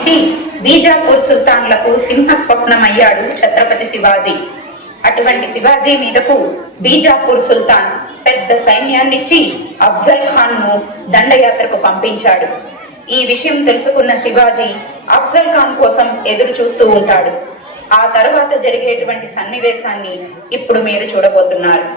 నుంచి బీజాపూర్ సుల్తాన్లకు సింహస్వప్నమయ్యాడు ఛత్రపతి శివాజీ. అటువంటి శివాజీ మీదకు బీజాపూర్ సుల్తాన్ పెద్ద సైన్యాన్నిచ్చి అఫ్జల్ ఖాన్ ను దండయాత్రకు పంపించాడు. ఈ విషయం తెలుసుకున్న శివాజీ అఫ్జల్ ఖాన్ కోసం ఎదురు చూస్తూ ఉంటాడు. ఆ తర్వాత జరిగేటువంటి సన్నివేశాన్ని ఇప్పుడు మీరు చూడబోతున్నారు.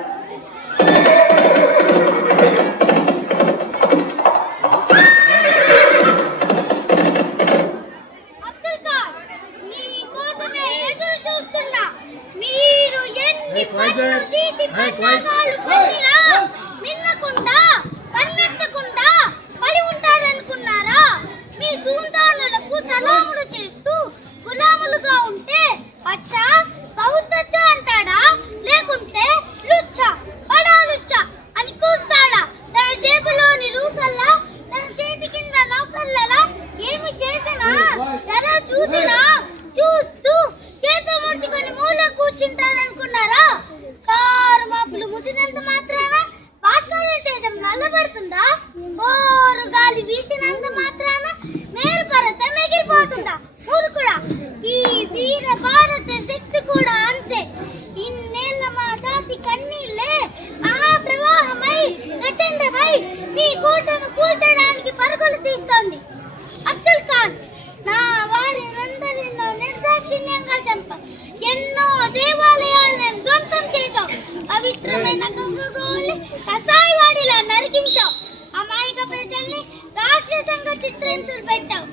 ఎన్నో దేవాలయాలను ధ్వంసం చేశావు. పవిత్రమైన గంగగోవుల్ని కసాయివాడిలా నరికించావు. అమాయక ప్రజల్ని రాక్షసంగా చిత్రహింసలు పెట్టావు.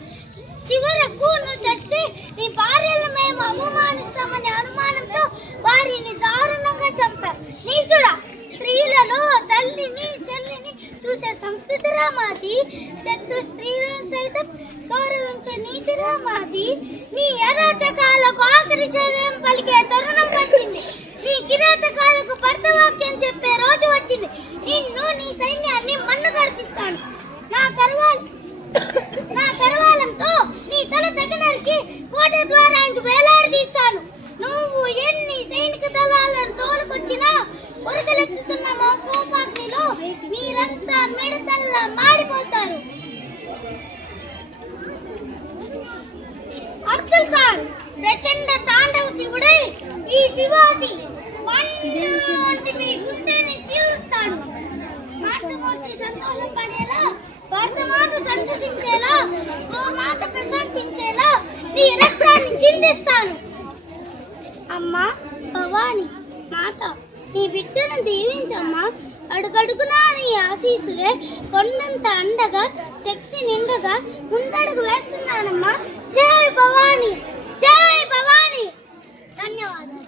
చివరకు నువ్వు చస్తే నీ భార్యలు మేము అవమానిస్తామనే అనుమానంతో వారిని దారుణంగా చంపావు. నీచుడా, స్త్రీలలో తల్లిని చెల్లిని చూసే సంస్కృతి రామాది, శత్రు స్త్రీలను సైతం గౌరవించే నీతి రామాది. నీ అరాచకాలకు ఆఖరి శరీరం పలికే తరుణం వచ్చింది. నీ కిరాతకాలకు భర్తవాక్యం చెప్పే రోజు వచ్చింది. నిన్ను నీ సైన్యాన్ని మన్ను కర్పిస్తాను. నా కరవాలంతో నీ తల తగనరికి కోట ద్వారానికి వేలాడదీస్తాను. నువ్వు ఎన్ని సైనిక దళాలను తోలుకొచ్చినా ఉరకలెత్తుతున్న మా కోపాగ్నిలో మీరంతా మిడతల్లా మాడిపోతారు. అఫ్జల్ ఖాన్ ప్రచండ తాండవ శివుడై ఈ శివాజీ వంటి మీ గుండెని చీలుస్తాడు. మాతృమూర్తి సంతోషపడేలా, భర్తమాత సంతోషించేలా, గోమాత ప్రశాంతించేలా నీ రక్తాన్ని చిందిస్తాను. అమ్మా భవాని మాత, నీ బిడ్డను దీవించమ్మా. అడుగడుగునా నీ ఆశీస్సులే కొండంత అండగా, శక్తి నిండగా ముందడుగు వేస్తున్నానమ్మా. జై భవాని, జై భవాని. ధన్యవాదాలు.